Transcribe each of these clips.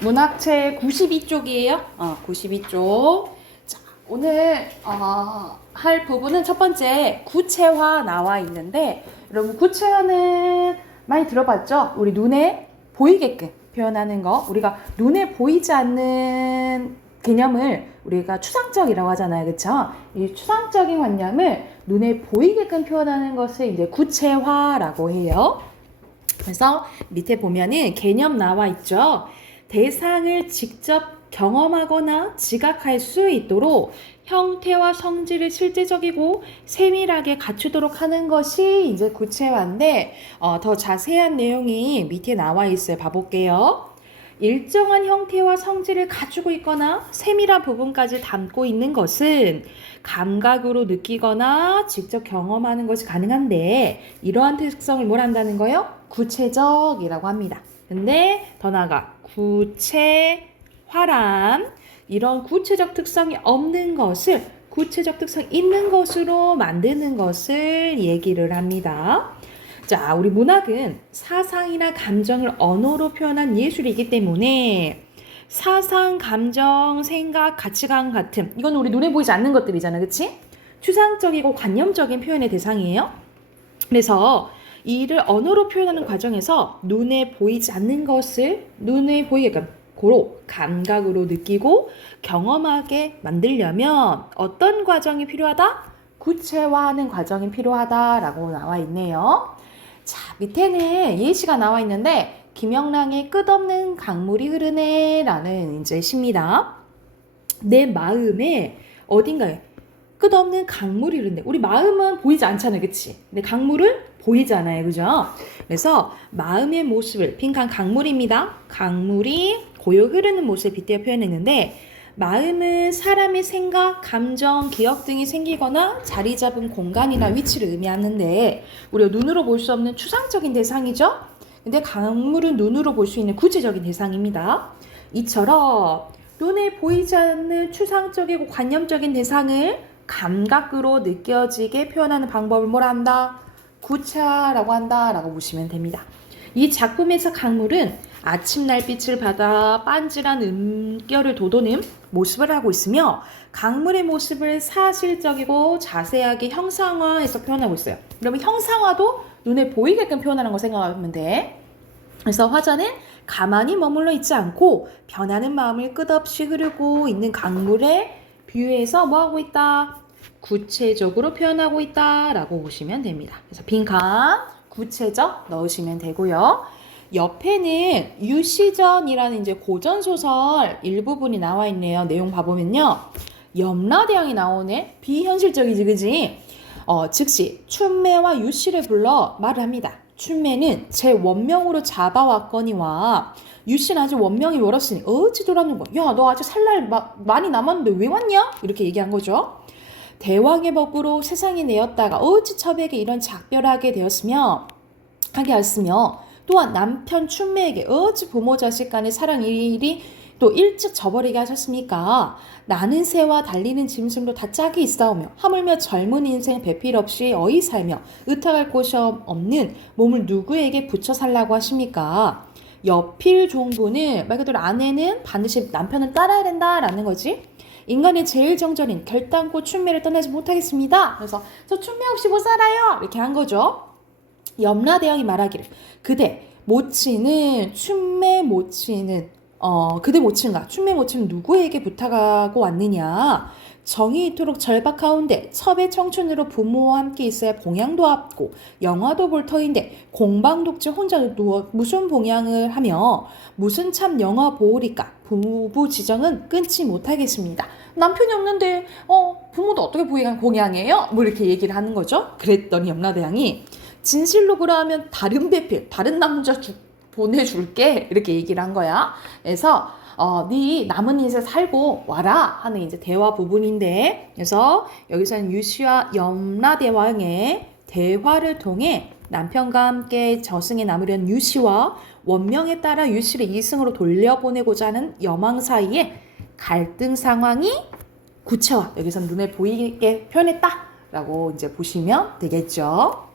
문학책 92쪽이에요. 92쪽. 자, 오늘 할 부분은 첫 번째 구체화 나와 있는데, 여러분 구체화는 많이 들어봤죠? 우리 눈에 보이게끔 표현하는 거. 우리가 눈에 보이지 않는 개념을 우리가 추상적이라고 하잖아요. 그렇죠? 이 추상적인 관념을 눈에 보이게끔 표현하는 것을 이제 구체화라고 해요. 그래서 밑에 보면은 개념 나와 있죠. 대상을 직접 경험하거나 지각할 수 있도록 형태와 성질을 실제적이고 세밀하게 갖추도록 하는 것이 이제 구체화인데, 더 자세한 내용이 밑에 나와 있어요. 봐볼게요. 일정한 형태와 성질을 갖추고 있거나 세밀한 부분까지 담고 있는 것은 감각으로 느끼거나 직접 경험하는 것이 가능한데, 이러한 특성을 뭘 한다는 거예요? 구체적이라고 합니다. 근데 더 나아가 구체화란 이런 구체적 특성이 없는 것을 구체적 특성이 있는 것으로 만드는 것을 얘기를 합니다. 자, 우리 문학은 사상이나 감정을 언어로 표현한 예술이기 때문에 사상, 감정, 생각, 가치관 같은, 이건 우리 눈에 보이지 않는 것들이잖아, 그치? 추상적이고 관념적인 표현의 대상이에요. 그래서 이를 언어로 표현하는 과정에서 눈에 보이지 않는 것을 눈에 보이게끔 고로 감각으로 느끼고 경험하게 만들려면 어떤 과정이 필요하다? 구체화하는 과정이 필요하다라고 나와 있네요. 자, 밑에는 예시가 나와 있는데, 김영랑의 끝없는 강물이 흐르네 라는 이제 시입니다. 내 마음에 어딘가에 끝없는 강물이 흐르는데, 우리 마음은 보이지 않잖아요, 그치? 근데 강물은 보이잖아요, 그죠? 그래서 마음의 모습을, 빈칸 강물입니다. 강물이 고요 흐르는 모습을 빗대어 표현했는데, 마음은 사람의 생각, 감정, 기억 등이 생기거나 자리 잡은 공간이나 위치를 의미하는데, 우리가 눈으로 볼 수 없는 추상적인 대상이죠? 근데 강물은 눈으로 볼 수 있는 구체적인 대상입니다. 이처럼 눈에 보이지 않는 추상적이고 관념적인 대상을 감각으로 느껴지게 표현하는 방법을 뭐라 한다? 구체화라고 한다라고 보시면 됩니다. 이 작품에서 강물은 아침 날빛을 받아 빤질한 음결을 돋우는 모습을 하고 있으며, 강물의 모습을 사실적이고 자세하게 형상화해서 표현하고 있어요. 그러면 형상화도 눈에 보이게끔 표현하는 거 생각하면 돼. 그래서 화자는 가만히 머물러 있지 않고 변하는 마음을 끝없이 흐르고 있는 강물에 비유해서 뭐하고 있다? 구체적으로 표현하고 있다라고 보시면 됩니다. 그래서 빈칸 구체적 넣으시면 되고요. 옆에는 유시전이라는 이제 고전소설 일부분이 나와 있네요. 내용 봐보면요. 염라대왕이 나오네. 비현실적이지, 그지? 즉시 춘매와 유씨를 불러 말을 합니다. 춘매는 제 원명으로 잡아왔거니와 유씨는 아직 원명이 멀었으니 어찌 돌아오는 거야? 야, 너 아직 살 날 많이 남았는데 왜 왔냐? 이렇게 얘기한 거죠. 대왕의 법으로 세상에 내었다가 어찌 첩에게 이런 작별하게 되었으며 하게 하였으며, 또한 남편 춘매에게 어찌 부모 자식 간의 사랑 일이 또 일찍 저버리게 하셨습니까? 나는 새와 달리는 짐승도 다 짝이 있사오며 하물며 젊은 인생 배필 없이 어이 살며 의탁할 곳이 없는 몸을 누구에게 붙여 살라고 하십니까? 여필 종부는 말 그대로 아내는 반드시 남편을 따라야 된다라는 거지. 인간의 제일 정절인 결단코 춘매를 떠나지 못하겠습니다. 그래서 저 춘매 없이 못 살아요 이렇게 한 거죠. 염라대왕이 말하기를 그대 모친은 춘매 모친은 그대 모친과 춘매 모친은 누구에게 부탁하고 왔느냐? 정이 이토록 절박하온데 첩의 청춘으로 부모와 함께 있어야 봉양도 앞고 영화도 볼 터인데 공방독재 혼자 누워 무슨 봉양을 하며 무슨 참 영화 보오리까? 부부 지정은 끊지 못하겠습니다. 남편이 없는데 부모도 어떻게 봉양해요? 뭐 이렇게 얘기를 하는 거죠. 그랬더니 염라대왕이 진실로 그러하면 다른 배필, 다른 남자 보내줄게 이렇게 얘기를 한 거야. 그래서 네 남은 인생 살고 와라 하는 이제 대화 부분인데, 그래서 여기서는 유씨와 염라대왕의 대화를 통해 남편과 함께 저승에 남으려는 유씨와 원명에 따라 유씨를 이승으로 돌려보내고자 하는 여망 사이에 갈등 상황이 구체화, 여기서 눈에 보이게 표현했다라고 이제 보시면 되겠죠.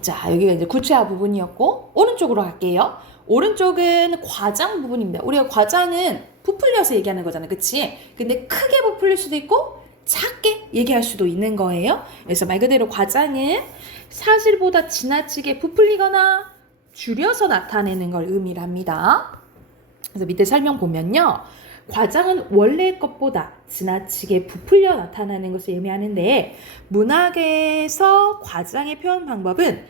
자, 여기가 이제 구체화 부분이었고, 오른쪽으로 갈게요. 오른쪽은 과장 부분입니다. 우리가 과장은 부풀려서 얘기하는 거잖아. 그치? 근데 크게 부풀릴 수도 있고 작게 얘기할 수도 있는 거예요. 그래서 말 그대로 과장은 사실보다 지나치게 부풀리거나 줄여서 나타내는 걸 의미합니다. 그래서 밑에 설명 보면요. 과장은 원래 것보다 지나치게 부풀려 나타나는 것을 의미하는데 문학에서 과장의 표현 방법은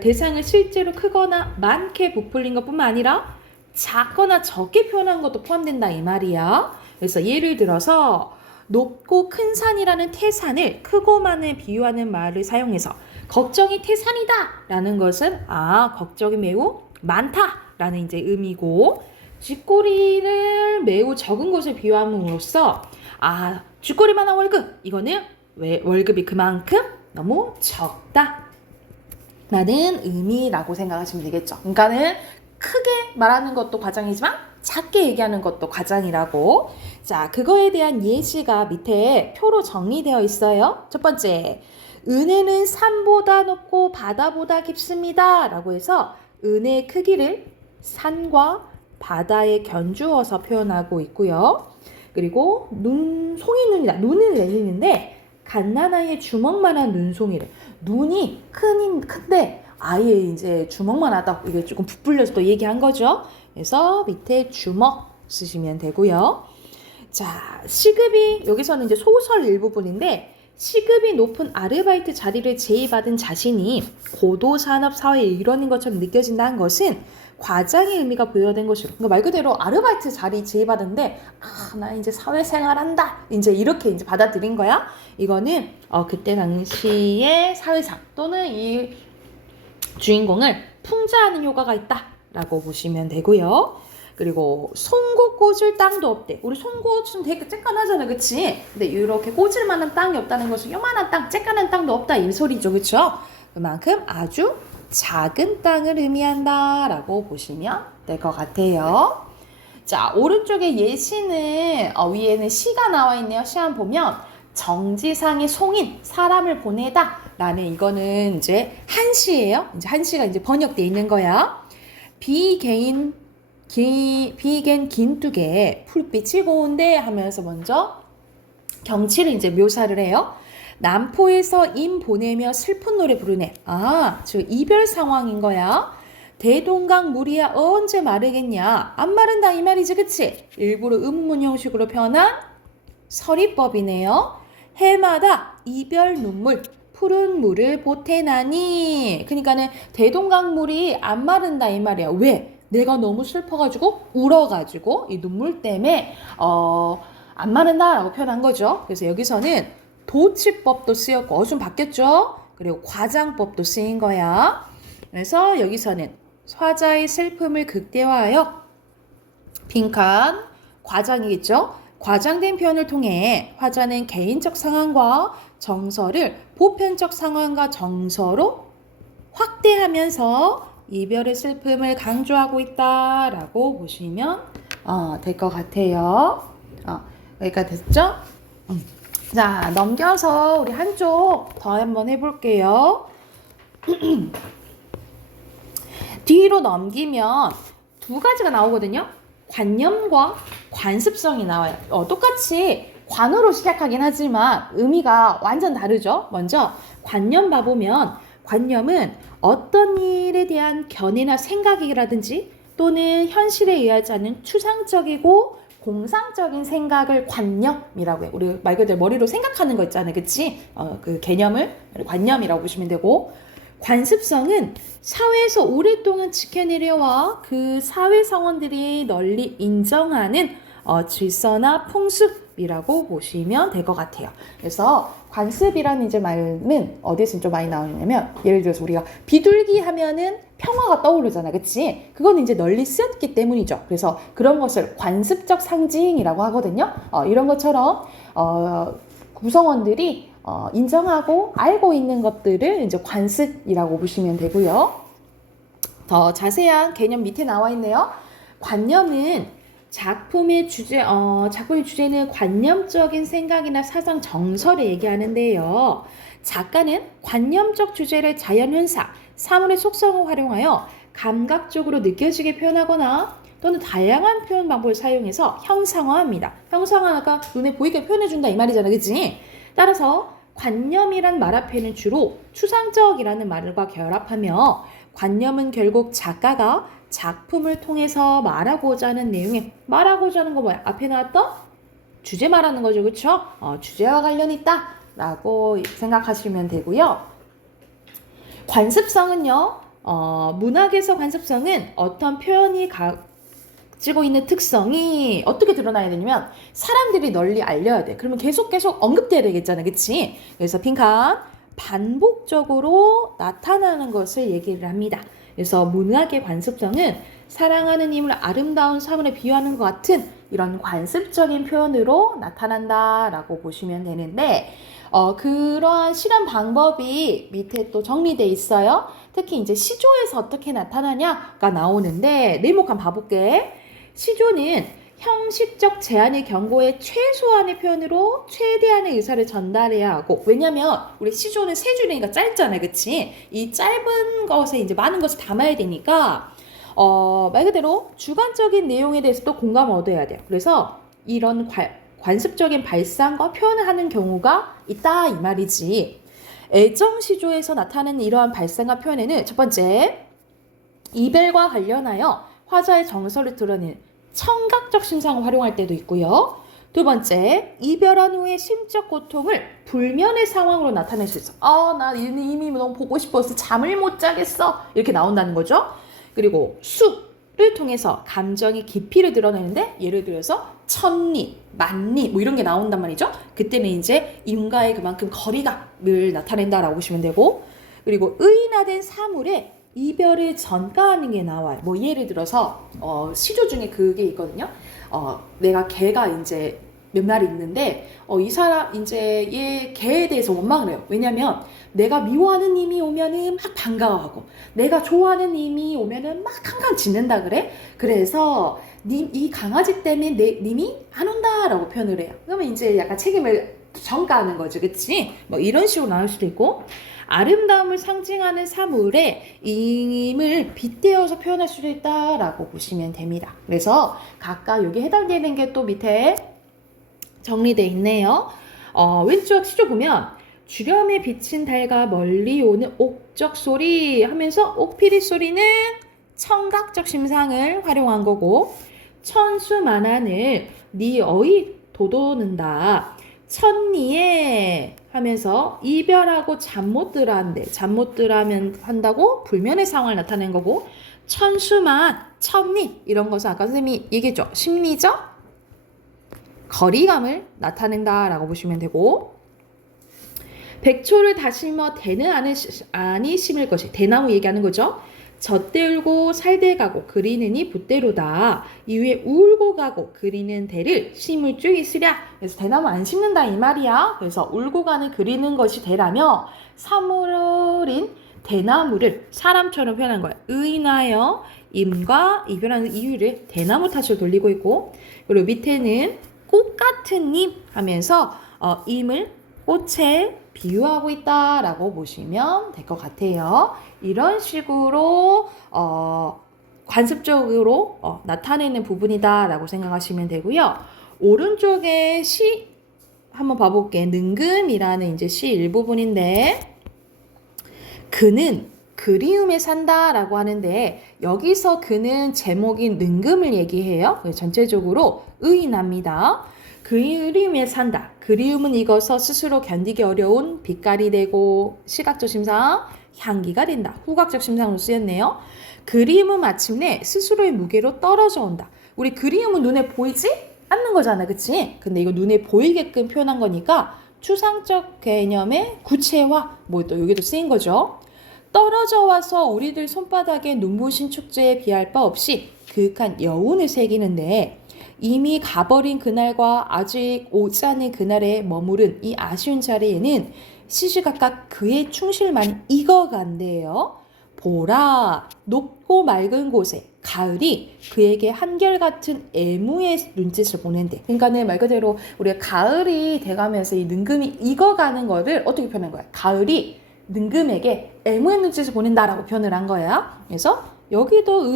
대상을 실제로 크거나 많게 부풀린 것뿐만 아니라 작거나 적게 표현한 것도 포함된다 이 말이야. 그래서 예를 들어서 높고 큰 산이라는 태산을 크고 많을 비유하는 말을 사용해서 걱정이 태산이다 라는 것은 걱정이 매우 많다 라는 이제 의미고, 쥐꼬리를 매우 적은 것을 비유함으로써 쥐꼬리만한 월급, 이거는 왜 월급이 그만큼 너무 적다 라는 의미라고 생각하시면 되겠죠. 그러니까는 크게 말하는 것도 과장이지만 작게 얘기하는 것도 과장이라고. 자, 그거에 대한 예시가 밑에 표로 정리되어 있어요. 첫 번째, 은혜는 산보다 높고 바다보다 깊습니다 라고 해서 은혜의 크기를 산과 바다에 견주어서 표현하고 있고요. 그리고 송이눈이다. 눈을 내리는데 갓난아이의 주먹만한 눈송이를, 눈이 큰데 아예 이제 주먹만 하다, 이게 조금 부풀려서 또 얘기한 거죠. 그래서 밑에 주먹 쓰시면 되고요. 자, 시급이, 여기서는 이제 소설 일부분인데, 시급이 높은 아르바이트 자리를 제의받은 자신이 고도산업 사회에 이르는 것처럼 느껴진다는 것은 과장의 의미가 부여된 것이고, 그러니까 말 그대로 아르바이트 자리 제의받은데 나 이제 사회생활한다 이제 이렇게 이제 받아들인 거야. 이거는 그때 당시의 사회상 또는 이 주인공을 풍자하는 효과가 있다라고 보시면 되고요. 그리고 송곳 꽂을 땅도 없대. 우리 송곳은 되게 쬐깐하잖아, 그치? 근데 이렇게 꽂을 만한 땅이 없다는 것은 요만한 땅, 쬐깐한 땅도 없다 이 소리죠, 그쵸? 그만큼 아주 작은 땅을 의미한다라고 보시면 될 것 같아요. 자, 오른쪽에 예시는 위에는 시가 나와 있네요. 시 한번 보면 정지상의 송인, 사람을 보내다 라는, 이거는 이제 한시예요. 이제 한시가 이제 번역되어 있는 거야. 비갠 긴뚝에 풀빛이 고운데 하면서 먼저 경치를 이제 묘사를 해요. 남포에서 임 보내며 슬픈 노래 부르네. 즉 이별 상황인 거야. 대동강 물이야 언제 마르겠냐. 안 마른다 이 말이지, 그치? 일부러 음문 형식으로 표현한 서리법이네요. 해마다 이별 눈물 푸른 물을 보태나니. 그러니까는 대동강 물이 안 마른다 이 말이야. 왜? 내가 너무 슬퍼가지고 울어가지고 이 눈물 때문에 안 마른다라고 표현한 거죠. 그래서 여기서는 도치법도 쓰였고 좀 바뀌었죠. 그리고 과장법도 쓰인 거야. 그래서 여기서는 화자의 슬픔을 극대화하여 빈칸 과장이겠죠. 과장된 표현을 통해 화자는 개인적 상황과 정서를 보편적 상황과 정서로 확대하면서 이별의 슬픔을 강조하고 있다라고 보시면 될 것 같아요. 여기까지 됐죠? 자, 넘겨서 우리 한쪽 더 한번 해볼게요. 뒤로 넘기면 두 가지가 나오거든요. 관념과 관습성이 나와요. 똑같이 관으로 시작하긴 하지만 의미가 완전 다르죠. 먼저 관념 봐보면, 관념은 어떤 일에 대한 견해나 생각이라든지 또는 현실에 의하지 않는 추상적이고 공상적인 생각을 관념이라고 해요. 우리 말 그대로 머리로 생각하는 거 있잖아요. 그치? 그 개념을 관념이라고 보시면 되고, 관습성은 사회에서 오랫동안 지켜내려와 그 사회 상원들이 널리 인정하는 질서나 풍습이라고 보시면 될 것 같아요. 그래서 관습이라는 이제 말은 어디서 좀 많이 나오냐면, 예를 들어서 우리가 비둘기 하면은 평화가 떠오르잖아, 그치? 그건 이제 널리 쓰였기 때문이죠. 그래서 그런 것을 관습적 상징이라고 하거든요. 이런 것처럼 구성원들이 인정하고 알고 있는 것들을 이제 관습이라고 보시면 되고요. 더 자세한 개념 밑에 나와 있네요. 관념은 작품의 주제는 관념적인 생각이나 사상 정설을 얘기하는데요. 작가는 관념적 주제를 자연현상, 사물의 속성을 활용하여 감각적으로 느껴지게 표현하거나 또는 다양한 표현 방법을 사용해서 형상화합니다. 형상화가 눈에 보이게 표현해준다 이 말이잖아, 그치? 따라서 관념이란 말 앞에는 주로 추상적이라는 말과 결합하며 관념은 결국 작가가 작품을 통해서 말하고자 하는 내용에 말하고자 하는 거 뭐야? 앞에 나왔던 주제 말하는 거죠, 그쵸? 주제와 관련이 있다 라고 생각하시면 되고요. 관습성은요, 문학에서 관습성은 어떤 표현이 가지고 있는 특성이 어떻게 드러나야 되냐면 사람들이 널리 알려야 돼. 그러면 계속 언급돼야 되겠잖아, 그치? 그래서 빈칸 반복적으로 나타나는 것을 얘기를 합니다. 그래서 문학의 관습성은 사랑하는 힘을 아름다운 사물에 비유하는 것 같은 이런 관습적인 표현으로 나타난다라고 보시면 되는데 그러한 실험 방법이 밑에 또 정리되어 있어요. 특히 이제 시조에서 어떻게 나타나냐가 나오는데 네모 한번 봐볼게. 시조는 형식적 제한의 경고에 최소한의 표현으로 최대한의 의사를 전달해야 하고, 왜냐면 우리 시조는 세 줄이니까 짧잖아요, 그치? 이 짧은 것에 이제 많은 것을 담아야 되니까 말 그대로 주관적인 내용에 대해서도 공감을 얻어야 돼요. 그래서 이런 관습적인 발상과 표현을 하는 경우가 있다 이 말이지. 애정시조에서 나타나는 이러한 발상과 표현에는 첫 번째, 이별과 관련하여 화자의 정서를 드러내는 청각적 심상을 활용할 때도 있고요. 두 번째, 이별한 후의 심적 고통을 불면의 상황으로 나타낼 수 있어. 나 이미 너무 보고 싶어서 잠을 못 자겠어. 이렇게 나온다는 거죠. 그리고 수를 통해서 감정의 깊이를 드러내는데, 예를 들어서 천리, 만리 뭐 이런 게 나온단 말이죠. 그때는 이제 인과의 그만큼 거리감을 나타낸다라고 보시면 되고, 그리고 의인화된 사물에 이별을 전가하는 게 나와요. 뭐 예를 들어서 시조 중에 그게 있거든요. 내가 개가 이제 몇 마리 있는데 이 사람 이제 얘 개에 대해서 원망을 해요. 왜냐면 내가 미워하는 님이 오면은 막 반가워하고 내가 좋아하는 님이 오면은 막 항상 짖는다 그래. 그래서 이 강아지 때문에 님이 안 온다라고 표현을 해요. 그러면 이제 약간 책임을 전가하는 거죠, 그치? 뭐 이런 식으로 나올 수도 있고, 아름다움을 상징하는 사물에 임을 빗대어서 표현할 수도 있다라고 보시면 됩니다. 그래서 각각 여기 해당되는 게 또 밑에 정리되어 있네요. 왼쪽 시조 보면 주렴에 비친 달과 멀리 오는 옥적 소리 하면서 옥피리 소리는 청각적 심상을 활용한 거고, 천수만한을 네 어이 돋우는다. 천리에 하면서 이별하고 잠 못 들어 한대. 잠 못 들어 하면 한다고 불면의 상황을 나타낸 거고, 천수만, 천리 이런 것은 아까 선생님이 얘기했죠. 심리적 거리감을 나타낸다라고 보시면 되고, 백초를 다심어 대는 아니 심을 것이, 대나무 얘기하는 거죠. 젖대 울고 살대 가고 그리느니 붓대로다. 이후에 울고 가고 그리는 대를 심을 줄 있으랴. 그래서 대나무 안 심는다 이 말이야. 그래서 울고 가는 그리는 것이 대라며 사물인 대나무를 사람처럼 표현한 거야. 의인하여 임과 이별하는 이유를 대나무 탓으로 돌리고 있고, 그리고 밑에는 꽃 같은 님 하면서 임을 꽃에 비유하고 있다라고 보시면 될 것 같아요. 이런 식으로 관습적으로 나타내는 부분이다라고 생각하시면 되고요. 오른쪽에 시 한번 봐볼게. 능금이라는 이제 시 일부분인데, 그는 그리움에 산다라고 하는데 여기서 그는 제목인 능금을 얘기해요. 전체적으로 의인합니다. 그리움에 산다. 그리움은 익어서 스스로 견디기 어려운 빛깔이 되고 시각적 심상, 향기가 된다. 후각적 심상으로 쓰였네요. 그리움은 마침내 스스로의 무게로 떨어져 온다. 우리 그리움은 눈에 보이지 않는 거잖아, 그치? 근데 이거 눈에 보이게끔 표현한 거니까 추상적 개념의 구체화, 뭐 또 여기도 쓰인 거죠. 떨어져 와서 우리들 손바닥에 눈부신 축제에 비할 바 없이 그윽한 여운을 새기는데, 이미 가버린 그날과 아직 오지 않은 그날에 머무른 이 아쉬운 자리에는 시시각각 그의 충실만 익어간대요. 보라, 높고 맑은 곳에 가을이 그에게 한결같은 애무의 눈짓을 보낸대. 그러니까는 말 그대로 우리가 가을이 돼가면서 이 능금이 익어가는 거를 어떻게 표현한 거야? 가을이 능금에게 애무의 눈짓을 보낸다라고 표현을 한 거야. 그래서 여기도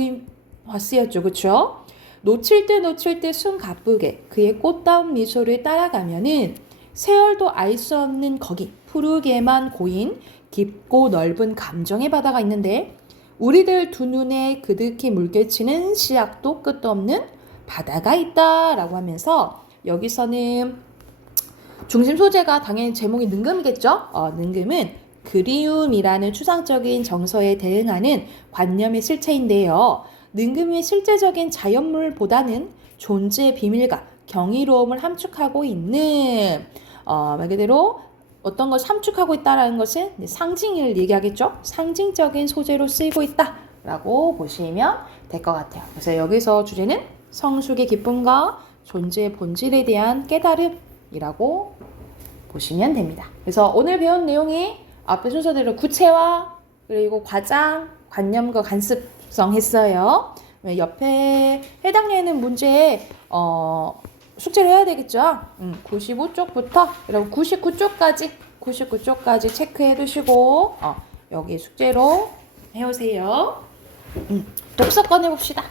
화 쓰였죠. 그쵸? 놓칠 때 숨 가쁘게 그의 꽃다운 미소를 따라가면은 세월도 알 수 없는 거기 푸르게만 고인 깊고 넓은 감정의 바다가 있는데 우리들 두 눈에 그득히 물결치는 시약도 끝도 없는 바다가 있다라고 하면서 여기서는 중심 소재가 당연히 제목이 능금이겠죠? 능금은 그리움이라는 추상적인 정서에 대응하는 관념의 실체인데요. 능금의 실제적인 자연물보다는 존재의 비밀과 경이로움을 함축하고 있는 말 그대로 어떤 것을 함축하고 있다는 것은 상징을 얘기하겠죠. 상징적인 소재로 쓰이고 있다라고 보시면 될 것 같아요. 그래서 여기서 주제는 성숙의 기쁨과 존재의 본질에 대한 깨달음이라고 보시면 됩니다. 그래서 오늘 배운 내용이 앞에 순서대로 구체화 그리고 과장, 관념과 관습성 했어요. 옆에 해당되는 문제에 숙제를 해야 되겠죠. 95쪽부터 그리고 99쪽까지 체크해 두시고 여기 숙제로 해오세요. 독서 꺼내봅시다.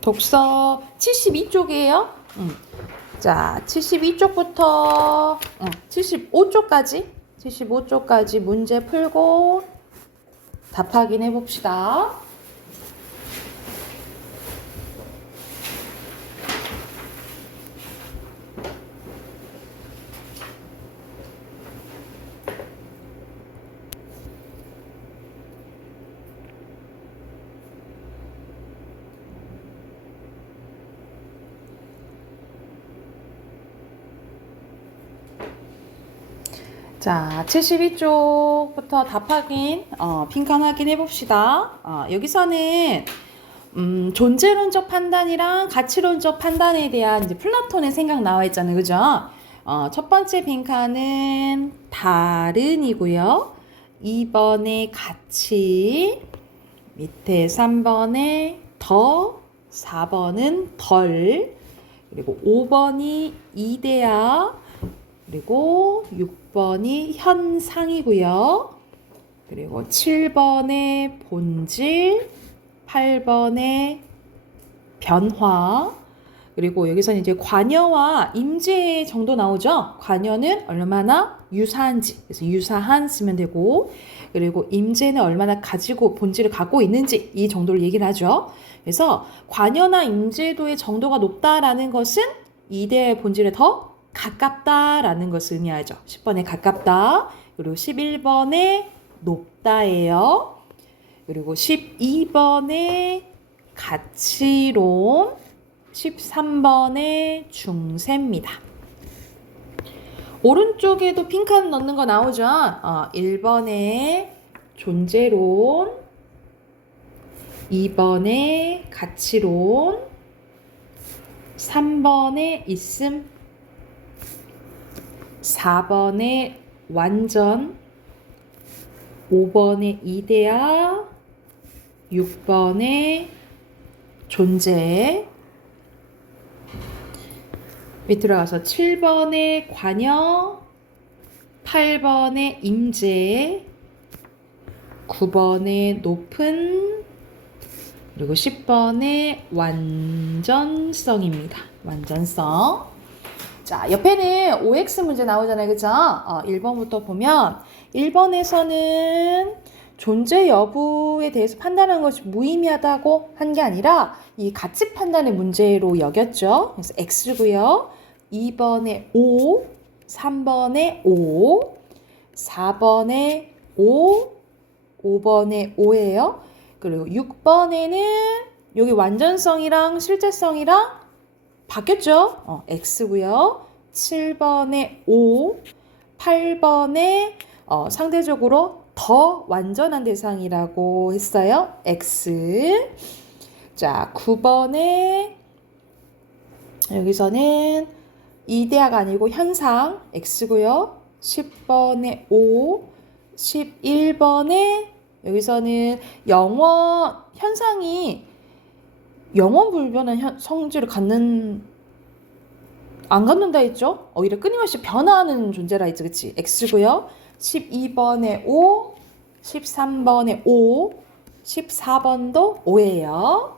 독서 72쪽이에요. 자, 72쪽부터 75쪽까지 문제 풀고 답 확인해 봅시다. 자, 72쪽부터 답 확인, 빈칸 확인해 봅시다. 여기서는 존재론적 판단이랑 가치론적 판단에 대한 이제 플라톤의 생각 나와 있잖아요. 그죠? 첫 번째 빈칸은 다른이고요. 2번에 가치, 밑에 3번에 더, 4번은 덜, 그리고 5번이 이데아, 그리고 6번이 현상이고요. 그리고 7번의 본질, 8번의 변화, 그리고 여기서는 이제 관여와 임재 정도 나오죠. 관여는 얼마나 유사한지, 그래서 유사한 쓰면 되고, 그리고 임재는 얼마나 본질을 갖고 있는지 이 정도를 얘기를 하죠. 그래서 관여나 임재도의 정도가 높다라는 것은 이대의 본질에 더 가깝다라는 것을 의미하죠. 10번에 가깝다. 그리고 11번에 높다예요. 그리고 12번에 가치론, 13번에 중세입니다. 오른쪽에도 빈칸 넣는 거 나오죠. 1번에 존재론, 2번에 가치론, 3번에 있음, 4번에 완전, 5번에 이데아, 6번에 존재, 밑으로 가서 7번에 관여, 8번에 임재, 9번에 높은, 그리고 10번에 완전성입니다. 완전성. 자, 옆에는 OX 문제 나오잖아요. 그죠? 1번부터 보면 1번에서는 존재 여부에 대해서 판단하는 것이 무의미하다고 한 게 아니라 이 가치 판단의 문제로 여겼죠. 그래서 X고요. 2번에 O, 3번에 O, 4번에 O, 5번에 O예요. 그리고 6번에는 여기 완전성이랑 실제성이랑 바뀌었죠? X고요. 7번에 O, 8번에 상대적으로 더 완전한 대상이라고 했어요. X. 자, 9번에 여기서는 이데아가 아니고 현상 X고요. 10번에 O, 11번에 여기서는 현상이 영원 불변한 성질을 안 갖는다 했죠? 오히려 끊임없이 변화하는 존재라 했죠. 그치? X고요. 12번에 5, 13번에 5, 14번도 5예요.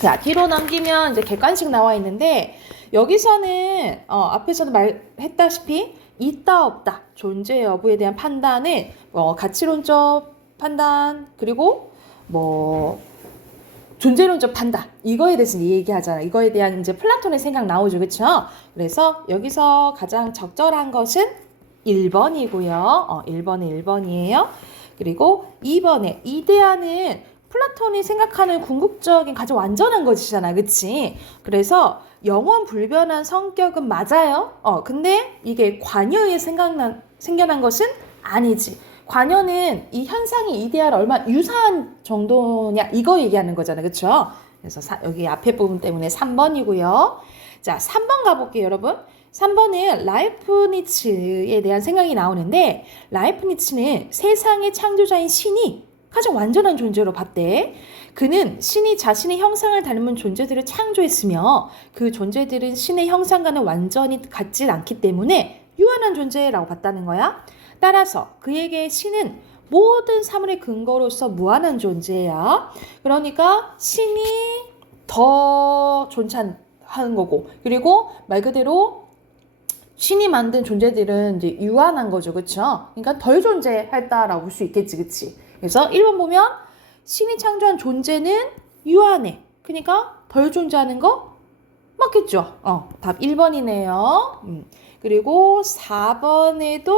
자, 뒤로 넘기면 이제 객관식 나와 있는데, 여기서는, 앞에서도 말했다시피, 있다, 없다, 존재 여부에 대한 판단은, 가치론적 판단, 그리고, 존재론적 판단, 이거에 대해서 얘기하잖아요. 이거에 대한 이제 플라톤의 생각 나오죠. 그쵸? 그래서 여기서 가장 적절한 것은 1번이고요. 1번에 1번이에요. 그리고 2번에 이데아는 플라톤이 생각하는 궁극적인 가장 완전한 것이잖아. 그치? 그래서 영원 불변한 성격은 맞아요. 근데 이게 관여에 생겨난 것은 아니지. 관여는 이 현상이 이데아를 얼마나 유사한 정도냐 이거 얘기하는 거잖아요. 그쵸? 그래서 여기 앞에 부분 때문에 3번이고요. 자, 3번 가볼게요, 여러분. 3번은 라이프니츠에 대한 생각이 나오는데, 라이프니츠는 세상의 창조자인 신이 가장 완전한 존재로 봤대. 그는 신이 자신의 형상을 닮은 존재들을 창조했으며 그 존재들은 신의 형상과는 완전히 같지 않기 때문에 유한한 존재라고 봤다는 거야. 따라서 그에게 신은 모든 사물의 근거로서 무한한 존재야. 그러니까 신이 더 존재하는 거고, 그리고 말 그대로 신이 만든 존재들은 이제 유한한 거죠. 그쵸? 그러니까 덜 존재했다라고 볼 수 있겠지. 그치? 그래서 1번 보면 신이 창조한 존재는 유한해. 그러니까 덜 존재하는 거 맞겠죠? 답 1번이네요. 그리고 4번에도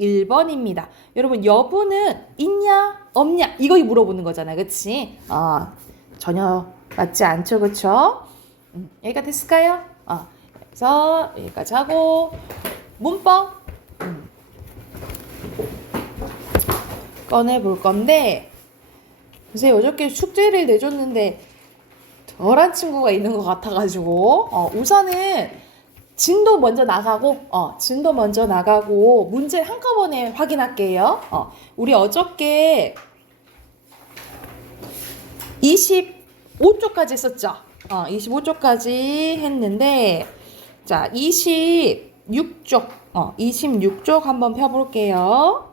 1번입니다. 여러분, 여부는 있냐 없냐 이거 물어보는 거잖아. 그치? 전혀 맞지 않죠. 그쵸? 여기가 됐을까요? 그래서 여기까지 하고 문법 꺼내볼 건데, 글쎄 어저께 숙제를 내줬는데 덜한 친구가 있는 것 같아가지고 우선은 진도 먼저 나가고 문제 한꺼번에 확인할게요. 우리 어저께 25쪽까지 했었죠. 25쪽까지 했는데, 자, 26쪽 26쪽 한번 펴볼게요.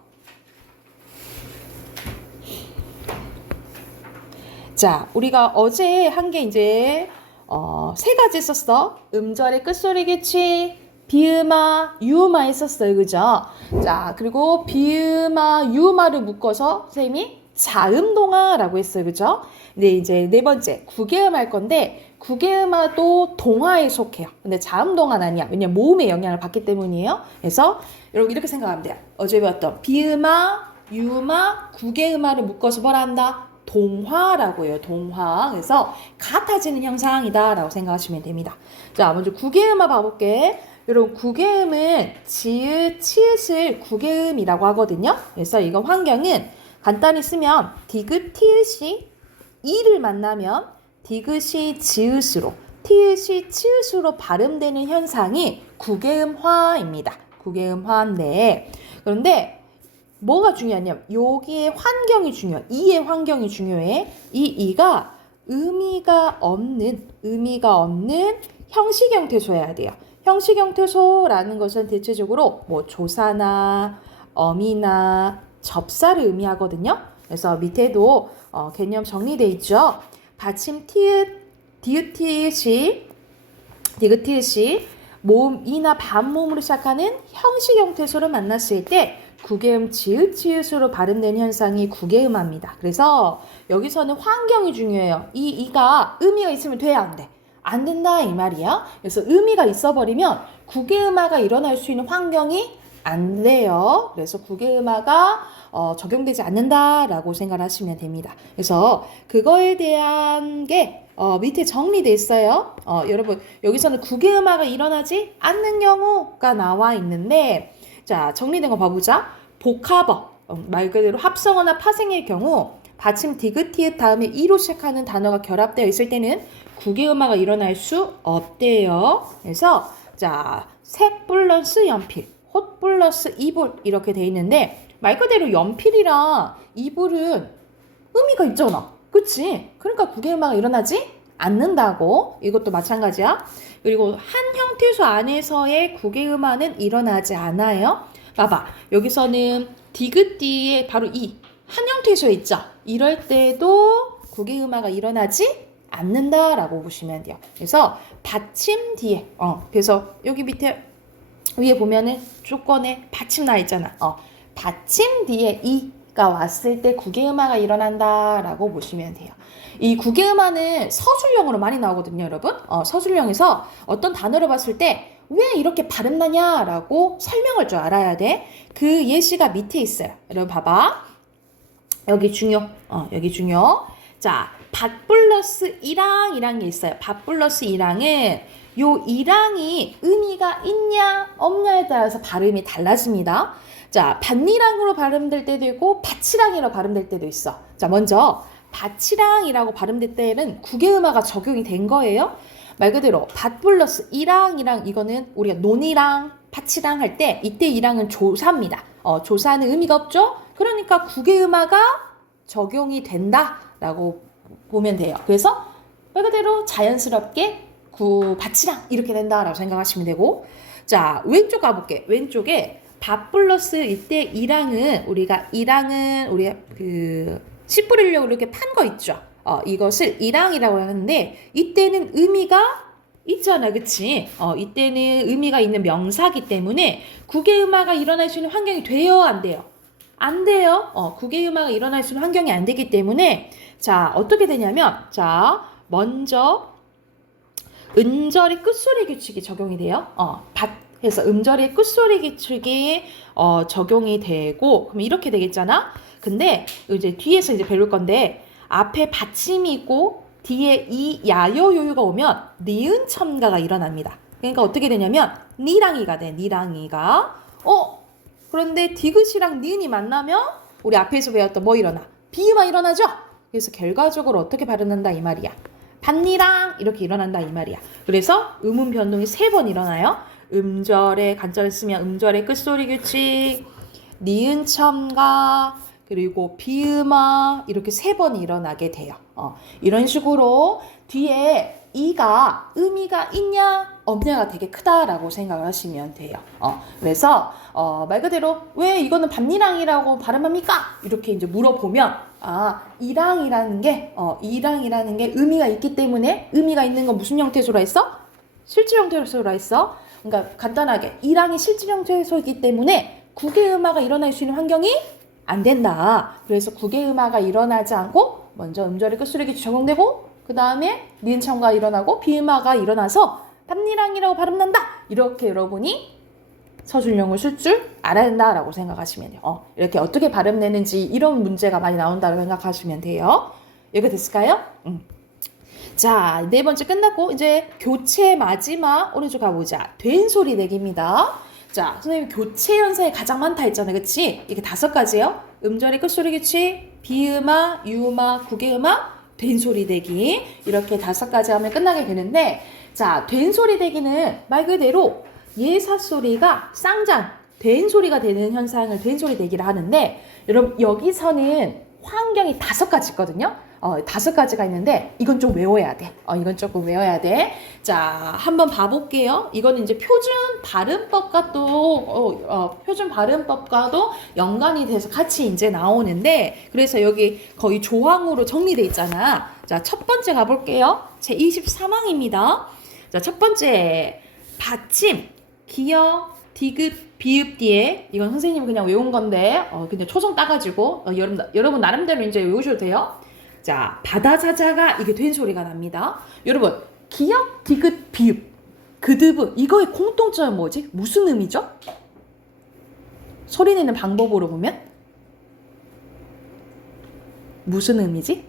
자, 우리가 어제 한 게 이제 3가지 썼어. 음절의 끝소리 개치, 비음아, 유음아 했었어요. 그죠? 자, 그리고 비음아, 유음아를 묶어서 선생님이 자음동화라고 했어요. 그죠? 근데 이제 4번째, 구개음 할 건데, 구개음아도 동화에 속해요. 근데 자음동화는 아니야. 왜냐면 모음의 영향을 받기 때문이에요. 그래서 여러분 이렇게 생각하면 돼요. 어제 배웠던 비음아, 유음아, 구개음아를 묶어서 뭐라 한다? 동화라고 해요. 동화. 그래서 같아지는 형상이다라고 생각하시면 됩니다. 자, 먼저 구개음아 봐볼게. 여러분, 구개음은 지읒, 치읒을 구개음이라고 하거든요. 그래서 이거 환경은 간단히 쓰면 디귿, 티읒이 이를 만나면 디귿이 지읒으로, 티읒이 치읒으로 발음되는 현상이 구개음화입니다. 구개음화인데, 그런데 뭐가 중요하냐면 여기에 환경이 중요해. 이의 환경이 중요해. 이가 의미가 없는 형식 형태소여야 돼요. 형식 형태소라는 것은 대체적으로 뭐 조사나 어미나 접사를 의미하거든요. 그래서 밑에도 개념 정리돼 있죠. 받침 티읕, 디귿 티읕이 모음 이나 반모음으로 시작하는 형식 형태소를 만났을 때 구개음 지읒 치읒으로 발음되는 현상이 구개음화입니다. 그래서 여기서는 환경이 중요해요. 이가 의미가 있으면 돼야 안 돼. 안 된다 이 말이야. 그래서 의미가 있어버리면 구개음화가 일어날 수 있는 환경이 안 돼요. 그래서 구개음화가 적용되지 않는다라고 생각하시면 됩니다. 그래서 그거에 대한 게 밑에 정리되어 있어요. 여러분 여기서는 구개음화가 일어나지 않는 경우가 나와 있는데, 자, 정리된 거 봐보자. 복합어, 말 그대로 합성어나 파생일 경우 받침 디귿 티읕 다음에 이로 시작하는 단어가 결합되어 있을 때는 구개음화가 일어날 수 없대요. 그래서 자, 색 플러스 연필, 홑 플러스 이불 이렇게 돼 있는데 말 그대로 연필이랑 이불은 의미가 있잖아. 그치? 그러니까 국외음화가 일어나지 않는다고. 이것도 마찬가지야. 그리고 한 형태소 안에서의 국외음화는 일어나지 않아요. 봐봐. 여기서는 디귿디에 바로 이 한 형태소에 있죠. 이럴 때도 국외음화가 일어나지 않는다라고 보시면 돼요. 그래서 받침 뒤에 그래서 여기 밑에 위에 보면은 조건에 받침 나 있잖아. 받침 뒤에 이가 왔을 때 국외음화가 일어난다라고 보시면 돼요. 이 국외음화는 서술형으로 많이 나오거든요, 여러분. 서술형에서 어떤 단어를 봤을 때 왜 이렇게 발음 나냐라고 설명할 줄 알아야 돼. 그 예시가 밑에 있어요. 여러분 봐봐. 여기 중요. 여기 중요. 자, 밭 플러스 이랑이란 게 있어요. 밭 플러스 이랑은 요 이랑이 의미가 있냐 없냐에 따라서 발음이 달라집니다. 자, 밭이랑으로 발음될 때도 있고 밭이랑이라고 발음될 때도 있어. 자, 먼저 밭이랑이라고 발음될 때는 국외음화가 적용이 된 거예요. 말 그대로 밭 플러스 이랑이랑 이거는 우리가 논이랑 밭이랑 할 때 이때 이랑은 조사입니다. 조사는 의미가 없죠? 그러니까 국외음화가 적용이 된다라고 보면 돼요. 그래서 말 그대로 자연스럽게 밭이랑 이렇게 된다라고 생각하시면 되고, 자, 왼쪽 가볼게. 왼쪽에 밭 플러스 이때 이랑은 우리가 씨 뿌리려고 이렇게 판 거 있죠. 이것을 이랑이라고 하는데 이때는 의미가 있잖아, 그치? 이때는 의미가 있는 명사기 때문에 국외음화가 일어날 수 있는 환경이 돼요, 안 돼요? 안 돼요. 국외음화가 일어날 수 있는 환경이 안 되기 때문에 자, 어떻게 되냐면 자, 먼저 음절의 끝소리 규칙이 적용이 돼요. 해서 음절의 끝소리 규칙이 적용이 되고 그럼 이렇게 되겠잖아. 근데 이제 뒤에서 이제 배울 건데 앞에 받침이 있고 뒤에 이 야요요요가 오면 니은 첨가가 일어납니다. 그러니까 어떻게 되냐면 니랑이가 돼. 니랑이가 그런데 디귿이랑 니은이 만나면 우리 앞에서 배웠던 뭐 일어나? 비음화 일어나죠? 그래서 결과적으로 어떻게 발음한다 이 말이야. 반니랑 이렇게 일어난다 이 말이야. 그래서 음운 변동이 3번 일어나요. 음절에 간절을 쓰면 음절의 끝소리 규칙, 니은 첨가, 그리고 비음화 이렇게 3번이 일어나게 돼요. 이런 식으로 뒤에 이가 의미가 있냐 없냐가 되게 크다라고 생각을 하시면 돼요. 그래서 말 그대로 왜 이거는 밤니랑이라고 발음합니까? 이렇게 이제 물어보면 이랑이라는 게 의미가 있기 때문에 의미가 있는 건 무슨 형태소라 했어? 실질 형태소라 했어. 그러니까 간단하게 이랑이 실질 형태소이기 때문에 국외음화가 일어날 수 있는 환경이 안 된다. 그래서 국외음화가 일어나지 않고 먼저 음절의 끝소리 규칙이 적용되고 그 다음에 니은 첨가가 일어나고 비음화가 일어나서 밤니랑이라고 발음난다. 이렇게 여러분이 서술형을 쓸 줄 알아야 된다라고 생각하시면 돼요. 이렇게 어떻게 발음내는지 이런 문제가 많이 나온다고 생각하시면 돼요. 이해가 됐을까요? 자, 4번째 끝났고 이제 교체 마지막 오른쪽 가보자. 된 소리 내기입니다. 자, 선생님 교체 현상이 가장 많다 했잖아요. 그치? 이게 5가지예요. 음절의 끝소리 규칙, 비음화, 유음화, 국외음화, 된 소리 내기. 이렇게 5가지 하면 끝나게 되는데 자, 된 소리 내기는 말 그대로 예사 소리가 쌍장, 된 소리가 되는 현상을 된 소리 내기를 하는데 여러분 여기서는 환경이 5가지 있거든요. 5가지가 있는데 이건 좀 외워야 돼. 이건 조금 외워야 돼. 자, 한번 봐볼게요. 이거는 이제 표준 발음법과도 연관이 돼서 같이 이제 나오는데 그래서 여기 거의 조항으로 정리돼 있잖아. 자, 첫 번째 가볼게요. 제 23항입니다. 자, 첫 번째 받침, 기역, 디귿, 비읍 뒤에 이건 선생님이 그냥 외운 건데 그냥 초성 따가지고 여러분 나름대로 이제 외우셔도 돼요. 자, 바다사자가 이게 된 소리가 납니다. 여러분 기역, 디귿, 비읍, 그드브 이거의 공통점은 뭐지? 무슨 의미죠? 소리 내는 방법으로 보면 무슨 의미지?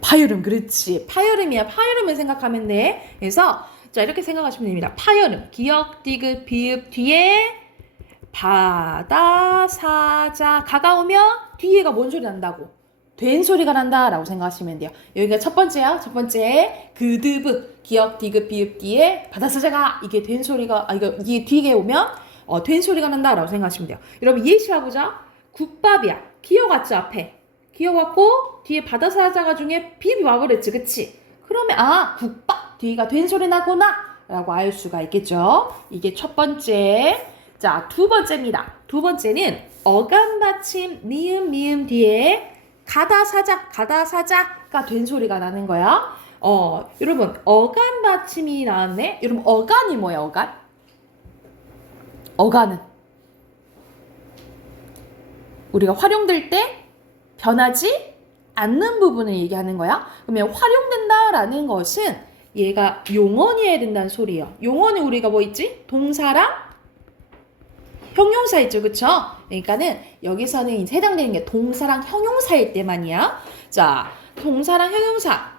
파열음. 그렇지. 파열음이야. 파열음을 생각하면 돼. 그래서 자, 이렇게 생각하시면 됩니다. 파열음. 기역, 디귿, 비읍 뒤에 바다, 사자, 가가 오면 뒤에가 뭔 소리 난다고? 된 소리가 난다라고 생각하시면 돼요. 여기가 첫 번째야. 첫 번째 그드브. 기역, 디귿, 비읍 뒤에 바다, 사자가 이게 된 소리가 이게 뒤에 오면 된 소리가 난다라고 생각하시면 돼요. 여러분 예시 봐보자. 국밥이야. 기어 갔죠 앞에. 기어 갔고 뒤에 바다사자가 중에 비비 와버렸지, 그치? 그러면 국밥 뒤가 된 소리 나구나 라고 알 수가 있겠죠. 이게 첫 번째. 자, 두 번째입니다. 두 번째는 어감 받침 니은 미음 뒤에 가다사자가 된 소리가 나는 거야. 여러분 어감 받침이 나왔네. 여러분 어간이 뭐야? 어간은 우리가 활용될 때 변하지 않는 부분을 얘기하는 거야. 그러면 활용된다라는 것은 얘가 용언이어야 된다는 소리예요. 용언은 우리가 뭐 있지? 동사랑 형용사 있죠, 그쵸? 그러니까는 여기서는 이제 해당되는 게 동사랑 형용사일 때만이야. 자, 동사랑 형용사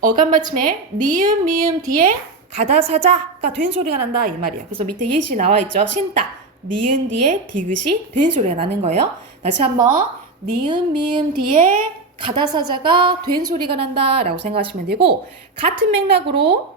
어감 받침에 니은 미음 뒤에 가다사자가 된 소리가 난다 이 말이야. 그래서 밑에 예시 나와 있죠. 신다 니은 뒤에 디귿이 된 소리가 나는 거예요. 다시 한번 니은 미음 뒤에 가다사자가 된 소리가 난다 라고 생각하시면 되고, 같은 맥락으로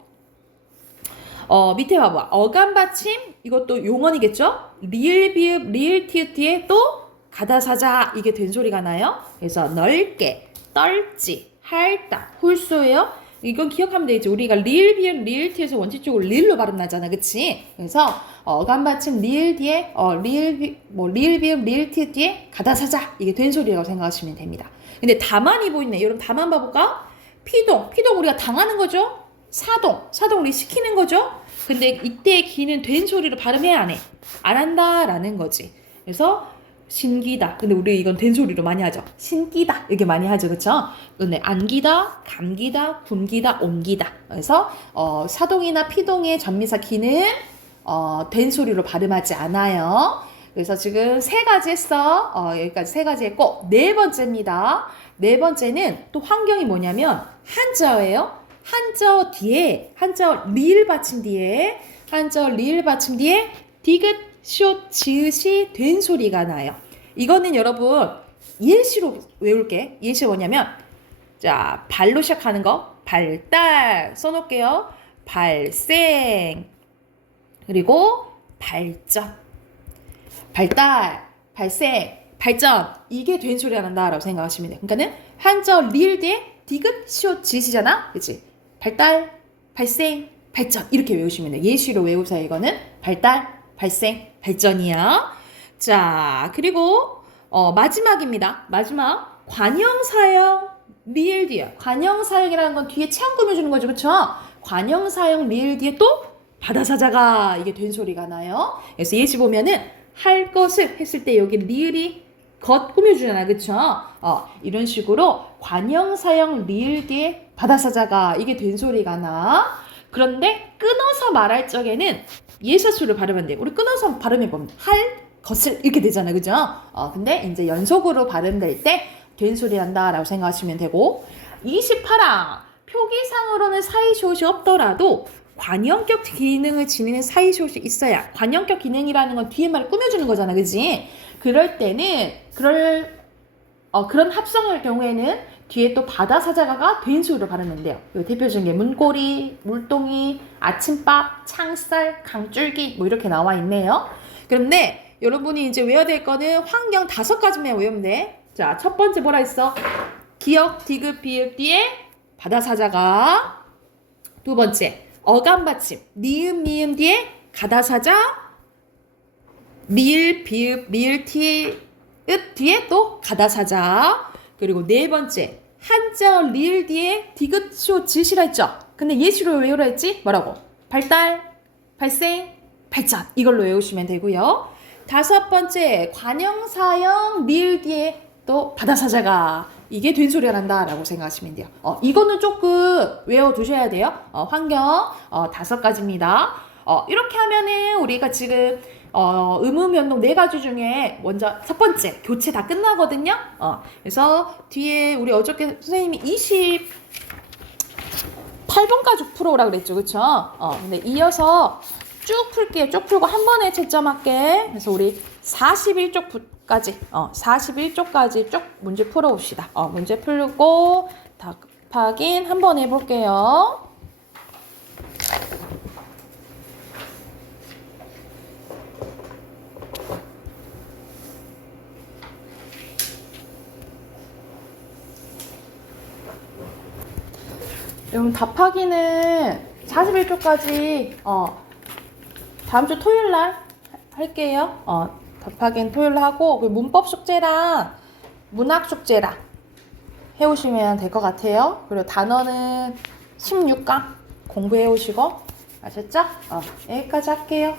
밑에 봐봐. 어감 받침 이것도 용언이겠죠? 리을 비읍 리을 티읕 뒤에 또 가다사자 이게 된 소리가 나요. 그래서 넓게 떨지 할다 홀수예요. 이건 기억하면 되지. 우리가 리을 비읍 리을 티에서 원칙적으로 리을로 발음 나잖아, 그치? 그래서 어감 받침 리을 뒤에 리을 비읍 리을 티읕 뒤에 가다사자 이게 된 소리라고 생각하시면 됩니다. 근데 다만이 보이네. 여러분 다만 봐볼까? 피동 우리가 당하는 거죠? 사동 우리 시키는 거죠? 근데 이때 기는 된 소리로 발음해야 안 해. 안 한다라는 거지. 그래서 신기다. 근데 우리 이건 된 소리로 많이 하죠. 신기다. 이렇게 많이 하죠. 그쵸? 근데 안기다, 감기다, 굶기다, 옮기다. 그래서 사동이나 피동의 전미사 기는 된 소리로 발음하지 않아요. 그래서 지금 세 가지 했어. 여기까지 세 가지 했고, 네 번째입니다. 네 번째는 또 환경이 뭐냐면 한자어예요. 한자어 뒤에, 한자어 리을 받침 뒤에 디귿, 숏, 지읒이 된 소리가 나요. 이거는 여러분 예시로 외울게. 예시 뭐냐면, 자, 발로 시작하는 거, 발달 써놓을게요. 발생, 그리고 발전. 발달, 발생, 발전 이게 된 소리가 난다라고 생각하시면 돼요. 그러니까는 한자어 리을 뒤에 디귿, 숏, 지읒이잖아, 그치? 발달, 발생, 발전 이렇게 외우시면 돼요. 예시로 외우세요. 이거는 발달, 발생, 발전이야. 자, 그리고 마지막입니다. 마지막 관형사형 리을 뒤에, 관형사형이라는 건 뒤에 체형 꾸며주는 거죠, 그쵸? 관형사형 리을 뒤에 또 바다사자가 이게 된 소리가 나요. 그래서 예시 보면은 할 것을 했을 때 여기 리을이 것 꾸며주잖아, 그쵸? 이런 식으로 관형사형 리을 뒤에 바다사자가 이게 된 소리가 나. 그런데 끊어서 말할 적에는 예사수를 발음하면 돼. 우리 끊어서 발음해보면 할 것을 이렇게 되잖아, 그죠? 근데 이제 연속으로 발음될 때 된 소리 난다라고 생각하시면 되고, 28항 표기상으로는 사이시옷이 없더라도 관형격 기능을 지니는 사이시옷이 있어야. 관형격 기능이라는 건 뒤에 말을 꾸며주는 거잖아, 그지? 그럴 때는 그런 합성의 경우에는 뒤에 또 바다사자가가 된 소리로 발음하면 돼요. 대표적인 게 문고리, 물동이, 아침밥, 창살, 강줄기 뭐 이렇게 나와 있네요. 그런데 여러분이 이제 외워야 될 거는 환경 5가지만 외우면 돼. 자, 첫 번째 뭐라 했어? 기역, 디귿, 비읍 뒤에 바다사자가. 두 번째 어감 받침 니은 미음 뒤에 가다사자, 리을 비읍 리을 티읕 뒤에 또 가다사자. 그리고 네 번째 한자어 리을 뒤에 디귿, 숏, 지읒이라 했죠. 근데 예시로 외우라 했지? 뭐라고? 발달, 발생, 발전 이걸로 외우시면 되고요. 다섯 번째 관형사형 리을 뒤에 또 바다사자가 이게 된 소리가 난다라고 생각하시면 돼요. 이거는 조금 외워두셔야 돼요. 환경 5가지입니다. 이렇게 하면은 우리가 지금 의문 변동 4가지 중에 먼저 첫 번째 교체 다 끝나거든요. 그래서 뒤에 우리 어저께 선생님이 28번까지 풀어오라 그랬죠, 그쵸? 근데 이어서 쭉 풀게요. 쭉 풀고 한 번에 채점할게. 그래서 우리 41쪽까지 41쪽까지 쭉 문제 풀어봅시다. 문제 풀고 답 확인 한 번 해볼게요. 여러분 답하기는 41쪽까지 다음 주 토요일 날 할게요. 답하기는 토요일 날 하고 문법 숙제랑 문학 숙제랑 해오시면 될 것 같아요. 그리고 단어는 16강 공부해 오시고 아셨죠? 여기까지 할게요.